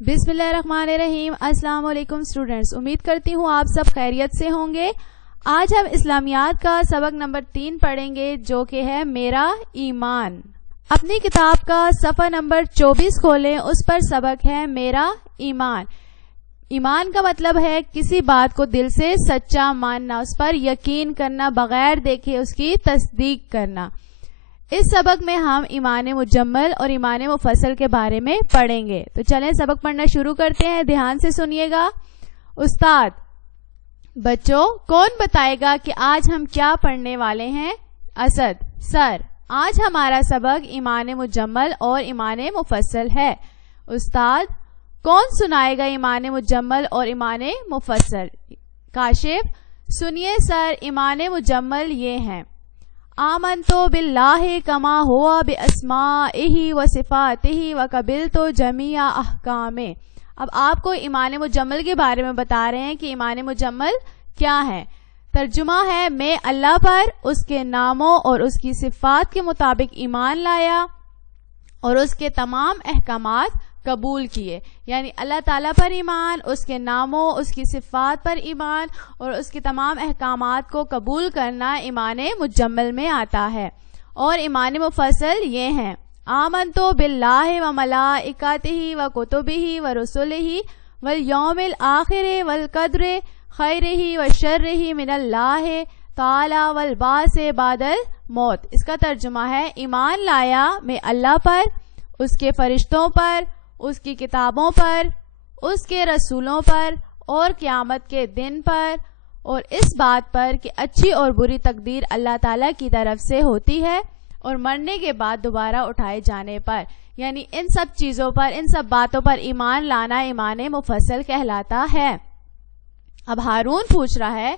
بسم اللہ الرحمن الرحیم۔ السلام علیکم اسٹوڈینٹس، امید کرتی ہوں آپ سب خیریت سے ہوں گے۔ آج ہم اسلامیات کا سبق نمبر 3 پڑھیں گے جو کہ ہے میرا ایمان۔ اپنی کتاب کا صفحہ نمبر 24 کھولیں، اس پر سبق ہے میرا ایمان۔ ایمان کا مطلب ہے کسی بات کو دل سے سچا ماننا، اس پر یقین کرنا، بغیر دیکھے اس کی تصدیق کرنا۔ اس سبق میں ہم ایمان مجمل اور ایمان مفصل کے بارے میں پڑھیں گے۔ تو چلیں سبق پڑھنا شروع کرتے ہیں، دھیان سے سنیے گا۔ استاد: بچوں کون بتائے گا کہ آج ہم کیا پڑھنے والے ہیں؟ اسد: سر آج ہمارا سبق ایمان مجمل اور ایمان مفصل ہے۔ استاد: کون سنائے گا ایمان مجمل اور ایمان مفصل؟ کاشف: سنیے سر، ایمان مجمل یہ ہیں: آمنتو باللہ کما ہوا باسمائہ و صفاتہ و قبلت جمیع احکامہ۔ اب آپ کو ایمان مجمل کے بارے میں بتا رہے ہیں کہ ایمان مجمل کیا ہے۔ ترجمہ ہے: میں اللہ پر، اس کے ناموں اور اس کی صفات کے مطابق ایمان لایا اور اس کے تمام احکامات قبول کیے۔ یعنی اللہ تعالیٰ پر ایمان، اس کے ناموں، اس کی صفات پر ایمان اور اس کے تمام احکامات کو قبول کرنا ایمان مجمل میں آتا ہے۔ اور ایمان مفصل یہ ہیں: آمنتو باللہ و ملائکتہ و کتبہ و رسلہ والیوم الآخر والقدر خیرہ و شرہ من اللہ تعالی والبعث بعد الموت۔ اس کا ترجمہ ہے: ایمان لایا میں اللہ پر، اس کے فرشتوں پر، اس کی کتابوں پر، اس کے رسولوں پر اور قیامت کے دن پر، اور اس بات پر کہ اچھی اور بری تقدیر اللہ تعالیٰ کی طرف سے ہوتی ہے، اور مرنے کے بعد دوبارہ اٹھائے جانے پر۔ یعنی ان سب چیزوں پر، ان سب باتوں پر ایمان لانا ایمان مفصل کہلاتا ہے۔ اب ہارون پوچھ رہا ہے: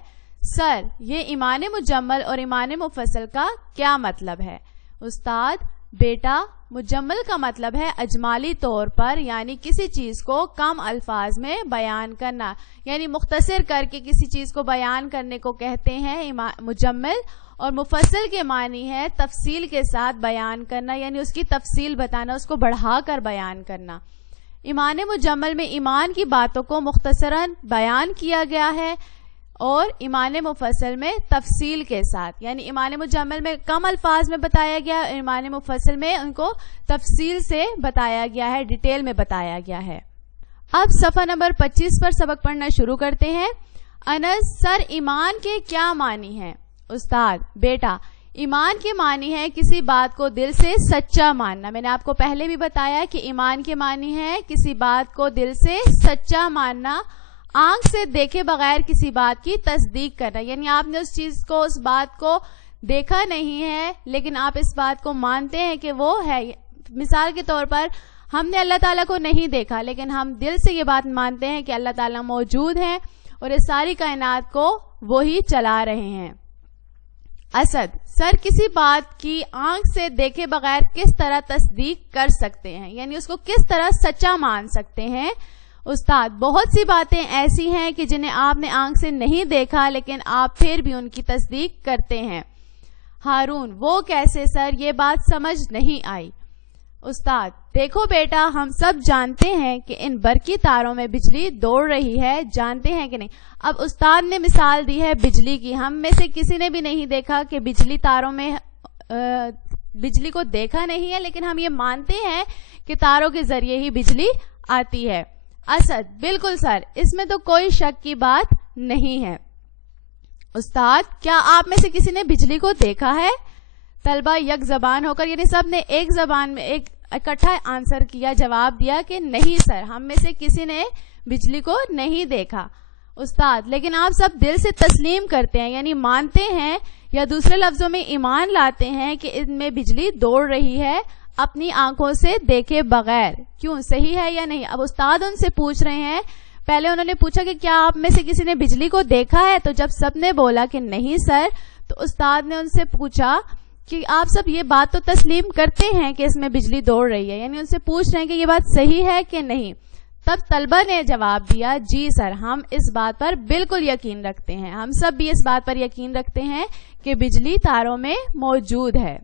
سر یہ ایمان مجمل اور ایمان مفصل کا کیا مطلب ہے؟ استاد: بیٹا مجمل کا مطلب ہے اجمالی طور پر، یعنی کسی چیز کو کم الفاظ میں بیان کرنا، یعنی مختصر کر کے کسی چیز کو بیان کرنے کو کہتے ہیں مجمل۔ اور مفصل کے معنی ہے تفصیل کے ساتھ بیان کرنا، یعنی اس کی تفصیل بتانا، اس کو بڑھا کر بیان کرنا۔ ایمان مجمل میں ایمان کی باتوں کو مختصراً بیان کیا گیا ہے، اور ایمان مفصل میں تفصیل کے ساتھ، یعنی ایمان مجمل میں کم الفاظ میں بتایا گیا، ایمان مفصل میں ان کو تفصیل سے بتایا گیا ہے، ڈیٹیل میں بتایا گیا ہے۔ اب صفحہ نمبر 25 پر سبق پڑھنا شروع کرتے ہیں۔ انس: سر ایمان کے کیا معنی ہیں؟ استاد: بیٹا ایمان کے معنی ہے کسی بات کو دل سے سچا ماننا۔ میں نے آپ کو پہلے بھی بتایا کہ ایمان کے معنی ہے کسی بات کو دل سے سچا ماننا، آنکھ سے دیکھے بغیر کسی بات کی تصدیق کرنا۔ یعنی آپ نے اس چیز کو، اس بات کو دیکھا نہیں ہے لیکن آپ اس بات کو مانتے ہیں کہ وہ ہے۔ مثال کے طور پر ہم نے اللہ تعالیٰ کو نہیں دیکھا لیکن ہم دل سے یہ بات مانتے ہیں کہ اللہ تعالیٰ موجود ہیں اور اس ساری کائنات کو وہی چلا رہے ہیں۔ اسد: سر کسی بات کی آنکھ سے دیکھے بغیر کس طرح تصدیق کر سکتے ہیں؟ یعنی اس کو کس طرح سچا مان سکتے ہیں؟ استاد: بہت سی باتیں ایسی ہیں کہ جنہیں آپ نے آنکھ سے نہیں دیکھا لیکن آپ پھر بھی ان کی تصدیق کرتے ہیں۔ ہارون: وہ کیسے سر؟ یہ بات سمجھ نہیں آئی۔ استاد: دیکھو بیٹا، ہم سب جانتے ہیں کہ ان برقی تاروں میں بجلی دوڑ رہی ہے، جانتے ہیں کہ نہیں؟ اب استاد نے مثال دی ہے بجلی کی، ہم میں سے کسی نے بھی نہیں دیکھا کہ بجلی تاروں میں بجلی کو دیکھا نہیں ہے، لیکن ہم یہ مانتے ہیں کہ تاروں کے ذریعے ہی بجلی آتی ہے۔ اسد: بالکل سر، اس میں تو کوئی شک کی بات نہیں ہے۔ استاد: کیا آپ میں سے کسی نے بجلی کو دیکھا ہے؟ طلبہ یک زبان ہو کر، یعنی سب نے ایک زبان میں ایک اکٹھا آنسر کیا، جواب دیا کہ نہیں سر، ہم میں سے کسی نے بجلی کو نہیں دیکھا۔ استاد: لیکن آپ سب دل سے تسلیم کرتے ہیں، یعنی مانتے ہیں، یا دوسرے لفظوں میں ایمان لاتے ہیں کہ ان میں بجلی دوڑ رہی ہے اپنی آنکھوں سے دیکھے بغیر۔ کیوں، صحیح ہے یا نہیں؟ اب استاد ان سے پوچھ رہے ہیں، پہلے انہوں نے پوچھا کہ کیا آپ میں سے کسی نے بجلی کو دیکھا ہے؟ تو جب سب نے بولا کہ نہیں سر، تو استاد نے ان سے پوچھا کہ آپ سب یہ بات تو تسلیم کرتے ہیں کہ اس میں بجلی دوڑ رہی ہے، یعنی ان سے پوچھ رہے ہیں کہ یہ بات صحیح ہے کہ نہیں؟ تب طلبہ نے جواب دیا، جی سر، ہم اس بات پر بالکل یقین رکھتے ہیں، ہم سب بھی اس بات پر یقین رکھتے ہیں کہ بجلی تاروں میں موجود ہے۔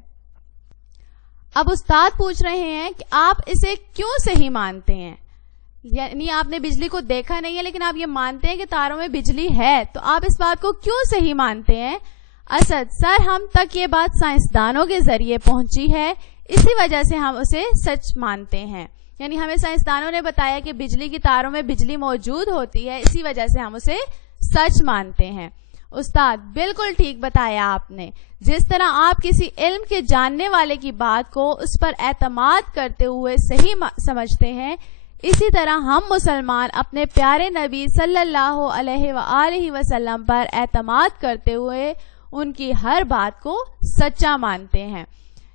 اب استاد پوچھ رہے ہیں کہ آپ اسے کیوں صحیح مانتے ہیں؟ یعنی آپ نے بجلی کو دیکھا نہیں ہے لیکن آپ یہ مانتے ہیں کہ تاروں میں بجلی ہے، تو آپ اس بات کو کیوں صحیح مانتے ہیں؟ اسد: سر، ہم تک یہ بات سائنسدانوں کے ذریعے پہنچی ہے، اسی وجہ سے ہم اسے سچ مانتے ہیں. یعنی ہمیں سائنسدانوں نے بتایا کہ بجلی کی تاروں میں بجلی موجود ہوتی ہے، اسی وجہ سے ہم اسے سچ مانتے ہیں. استاد: بالکل ٹھیک بتایا آپ نے. جس طرح آپ کسی علم کے جاننے والے کی بات کو اس پر اعتماد کرتے ہوئے صحیح سمجھتے ہیں، اسی طرح ہم مسلمان اپنے پیارے نبی صلی اللہ علیہ وآلہ وسلم پر اعتماد کرتے ہوئے ان کی ہر بات کو سچا مانتے ہیں.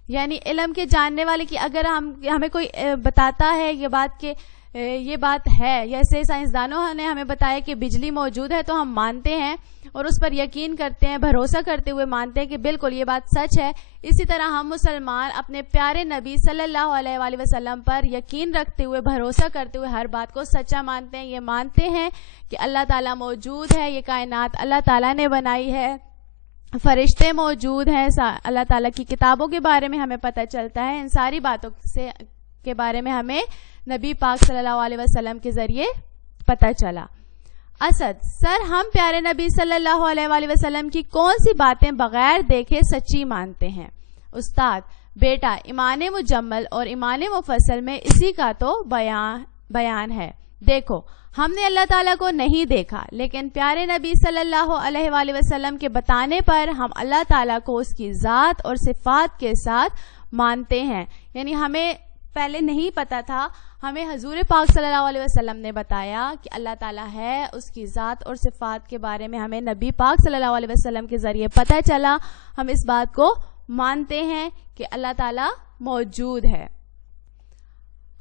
یعنی علم کے جاننے والے کی اگر ہمیں کوئی بتاتا ہے یہ بات کہ یہ بات ہے، جیسے سائنسدانوں نے ہمیں بتایا کہ بجلی موجود ہے، تو ہم مانتے ہیں اور اس پر یقین کرتے ہیں، بھروسہ کرتے ہوئے مانتے ہیں کہ بالکل یہ بات سچ ہے. اسی طرح ہم مسلمان اپنے پیارے نبی صلی اللہ علیہ وآلہ وسلم پر یقین رکھتے ہوئے، بھروسہ کرتے ہوئے ہر بات کو سچا مانتے ہیں. یہ مانتے ہیں کہ اللہ تعالیٰ موجود ہے، یہ کائنات اللہ تعالیٰ نے بنائی ہے، فرشتے موجود ہیں، اللہ تعالیٰ کی کتابوں کے بارے میں ہمیں پتہ چلتا ہے. ان ساری باتوں کے بارے میں ہمیں نبی پاک صلی اللہ علیہ وسلم کے ذریعے پتہ چلا. اسد: سر، ہم پیارے نبی صلی اللہ علیہ وآلہ وسلم کی کون سی باتیں بغیر دیکھے سچی مانتے ہیں؟ استاد: بیٹا، ایمان مجمل اور ایمان مفصل میں اسی کا تو بیان ہے. دیکھو، ہم نے اللہ تعالیٰ کو نہیں دیکھا، لیکن پیارے نبی صلی اللہ علیہ وآلہ وسلم کے بتانے پر ہم اللہ تعالیٰ کو اس کی ذات اور صفات کے ساتھ مانتے ہیں. یعنی ہمیں پہلے نہیں پتا تھا، ہمیں حضور پاک صلی اللہ علیہ وسلم نے بتایا کہ اللہ تعالیٰ ہے، اس کی ذات اور صفات کے بارے میں ہمیں نبی پاک صلی اللہ علیہ وسلم کے ذریعے پتہ چلا. ہم اس بات کو مانتے ہیں کہ اللہ تعالیٰ موجود ہے.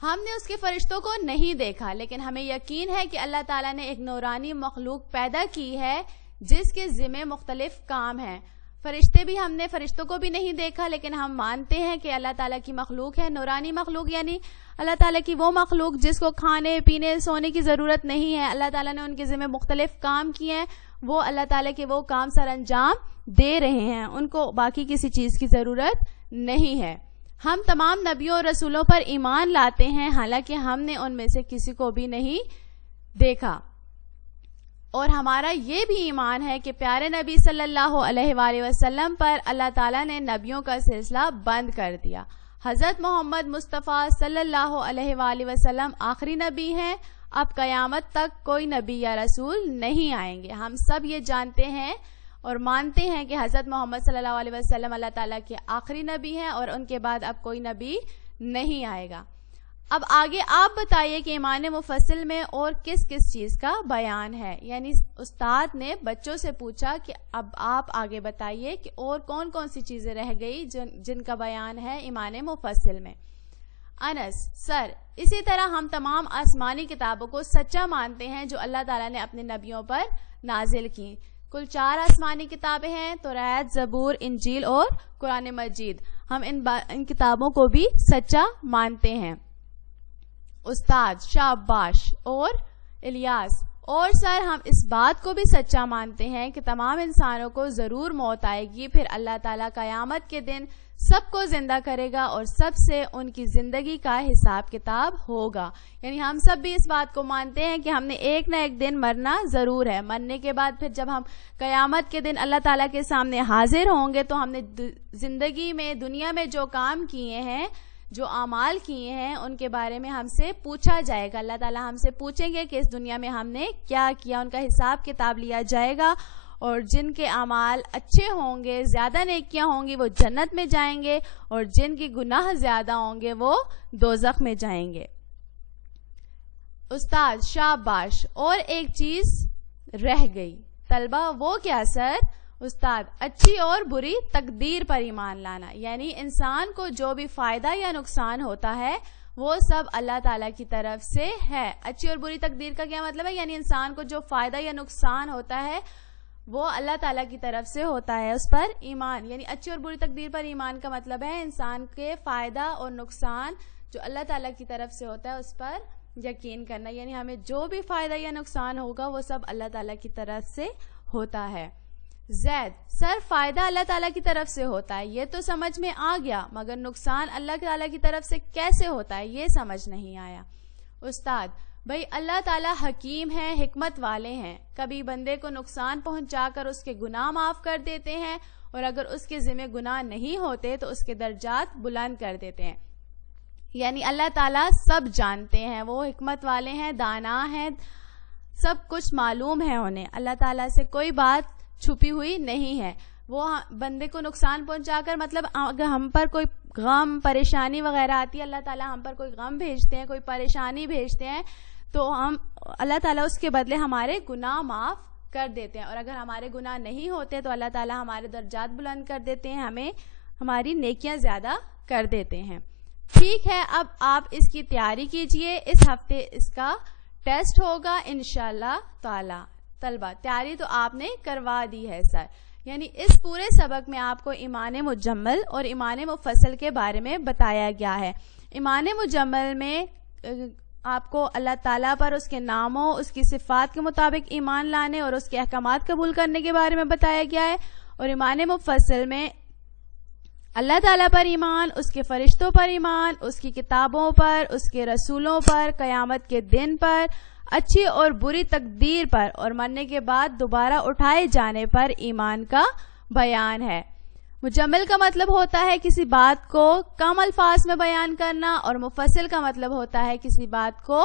ہم نے اس کے فرشتوں کو نہیں دیکھا، لیکن ہمیں یقین ہے کہ اللہ تعالیٰ نے ایک نورانی مخلوق پیدا کی ہے جس کے ذمے مختلف کام ہیں. فرشتے بھی، ہم نے فرشتوں کو بھی نہیں دیکھا، لیکن ہم مانتے ہیں کہ اللہ تعالیٰ کی مخلوق ہے نورانی مخلوق، یعنی اللہ تعالیٰ کی وہ مخلوق جس کو کھانے پینے سونے کی ضرورت نہیں ہے. اللہ تعالیٰ نے ان کے ذمہ مختلف کام کیے ہیں، وہ اللہ تعالیٰ کے وہ کام سر انجام دے رہے ہیں، ان کو باقی کسی چیز کی ضرورت نہیں ہے. ہم تمام نبیوں اور رسولوں پر ایمان لاتے ہیں، حالانکہ ہم نے ان میں سے کسی کو بھی نہیں دیکھا. اور ہمارا یہ بھی ایمان ہے کہ پیارے نبی صلی اللہ علیہ وآلہ وسلم پر اللہ تعالیٰ نے نبیوں کا سلسلہ بند کر دیا. حضرت محمد مصطفیٰ صلی اللہ علیہ وآلہ وسلم آخری نبی ہیں. اب قیامت تک کوئی نبی یا رسول نہیں آئیں گے. ہم سب یہ جانتے ہیں اور مانتے ہیں کہ حضرت محمد صلی اللہ علیہ وسلم اللہ تعالیٰ کے آخری نبی ہیں اور ان کے بعد اب کوئی نبی نہیں آئے گا. اب آگے آپ بتائیے کہ ایمان مفصل میں اور کس کس چیز کا بیان ہے. یعنی استاد نے بچوں سے پوچھا کہ اب آپ آگے بتائیے کہ اور کون کون سی چیزیں رہ گئی جن کا بیان ہے ایمان مفصل میں. انس: سر، اسی طرح ہم تمام آسمانی کتابوں کو سچا مانتے ہیں جو اللہ تعالیٰ نے اپنے نبیوں پر نازل کی. کل 4 آسمانی کتابیں ہیں، توراۃ، زبور، انجیل اور قرآن مجید. ہم ان کتابوں کو بھی سچا مانتے ہیں. استاد: شاباش. اور الیاس: اور سر، ہم اس بات کو بھی سچا مانتے ہیں کہ تمام انسانوں کو ضرور موت آئے گی، پھر اللہ تعالیٰ قیامت کے دن سب کو زندہ کرے گا اور سب سے ان کی زندگی کا حساب کتاب ہوگا. یعنی ہم سب بھی اس بات کو مانتے ہیں کہ ہم نے ایک نہ ایک دن مرنا ضرور ہے. مرنے کے بعد پھر جب ہم قیامت کے دن اللہ تعالیٰ کے سامنے حاضر ہوں گے تو ہم نے زندگی میں، دنیا میں جو کام کیے ہیں، جو اعمال کیے ہیں، ان کے بارے میں ہم سے پوچھا جائے گا. اللہ تعالیٰ ہم سے پوچھیں گے کہ اس دنیا میں ہم نے کیا کیا، ان کا حساب کتاب لیا جائے گا. اور جن کے اعمال اچھے ہوں گے، زیادہ نیکیاں ہوں گی، وہ جنت میں جائیں گے، اور جن کے گناہ زیادہ ہوں گے وہ دوزخ میں جائیں گے. استاد: شاباش. اور ایک چیز رہ گئی. طلبہ: وہ کیا سر؟ استاد: اچھی اور بری تقدیر پر ایمان لانا. یعنی انسان کو جو بھی فائدہ یا نقصان ہوتا ہے وہ سب اللہ تعالیٰ کی طرف سے ہے. اچھی اور بری تقدیر کا کیا مطلب ہے؟ یعنی انسان کو جو فائدہ یا نقصان ہوتا ہے وہ اللہ تعالیٰ کی طرف سے ہوتا ہے، اس پر ایمان. یعنی اچھی اور بری تقدیر پر ایمان کا مطلب ہے انسان کے فائدہ اور نقصان جو اللہ تعالیٰ کی طرف سے ہوتا ہے اس پر یقین کرنا. یعنی ہمیں جو بھی فائدہ یا نقصان ہوگا وہ سب اللہ تعالیٰ کی طرف سے ہوتا ہے. زید: سر، فائدہ اللہ تعالیٰ کی طرف سے ہوتا ہے یہ تو سمجھ میں آ گیا، مگر نقصان اللہ تعالیٰ کی طرف سے کیسے ہوتا ہے یہ سمجھ نہیں آیا. استاد: بھئی اللہ تعالیٰ حکیم ہیں، حکمت والے ہیں. کبھی بندے کو نقصان پہنچا کر اس کے گناہ معاف کر دیتے ہیں، اور اگر اس کے ذمہ گناہ نہیں ہوتے تو اس کے درجات بلند کر دیتے ہیں. یعنی اللہ تعالیٰ سب جانتے ہیں، وہ حکمت والے ہیں، دانا ہیں، سب کچھ معلوم ہے انہیں. اللہ تعالیٰ سے کوئی بات چھپی ہوئی نہیں ہے. وہ بندے کو نقصان پہنچا کر، مطلب اگر ہم پر کوئی غم پریشانی وغیرہ آتی ہے، اللہ تعالیٰ ہم پر کوئی غم بھیجتے ہیں، کوئی پریشانی بھیجتے ہیں، تو اللہ تعالیٰ اس کے بدلے ہمارے گناہ معاف کر دیتے ہیں. اور اگر ہمارے گناہ نہیں ہوتے تو اللہ تعالیٰ ہمارے درجات بلند کر دیتے ہیں، ہمیں ہماری نیکیاں زیادہ کر دیتے ہیں. ٹھیک ہے، اب آپ اس کی تیاری کیجئے. اس ہفتے اس کا ٹیسٹ ہوگا انشاءاللہ تعالی. طلبہ تیاری تو آپ نے کروا دی ہے سر. یعنی اس پورے سبق میں آپ کو ایمان مجمل اور ایمان مفصل کے بارے میں بتایا گیا ہے. ایمان مجمل میں آپ کو اللہ تعالیٰ پر، اس کے ناموں، اس کی صفات کے مطابق ایمان لانے اور اس کے احکامات قبول کرنے کے بارے میں بتایا گیا ہے. اور ایمان مفصل میں اللہ تعالیٰ پر ایمان، اس کے فرشتوں پر ایمان، اس کی کتابوں پر، اس کے رسولوں پر، قیامت کے دن پر، اچھی اور بری تقدیر پر، اور مرنے کے بعد دوبارہ اٹھائے جانے پر ایمان کا بیان ہے. مجمل کا مطلب ہوتا ہے کسی بات کو کم الفاظ میں بیان کرنا، اور مفصل کا مطلب ہوتا ہے کسی بات کو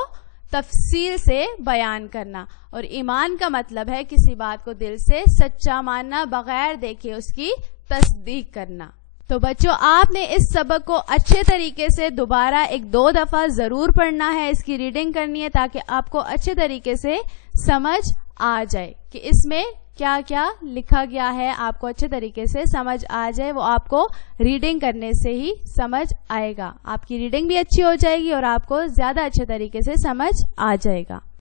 تفصیل سے بیان کرنا. اور ایمان کا مطلب ہے کسی بات کو دل سے سچا ماننا، بغیر دیکھے اس کی تصدیق کرنا. تو بچوں، آپ نے اس سبق کو اچھے طریقے سے دوبارہ 1-2 دفعہ ضرور پڑھنا ہے، اس کی ریڈنگ کرنی ہے تاکہ آپ کو اچھے طریقے سے سمجھ آ جائے کہ اس میں کیا کیا لکھا گیا ہے. آپ کو اچھے طریقے سے سمجھ آ جائے، وہ آپ کو ریڈنگ کرنے سے ہی سمجھ آئے گا. آپ کی ریڈنگ بھی اچھی ہو جائے گی اور آپ کو زیادہ اچھے طریقے سے سمجھ آ جائے گا.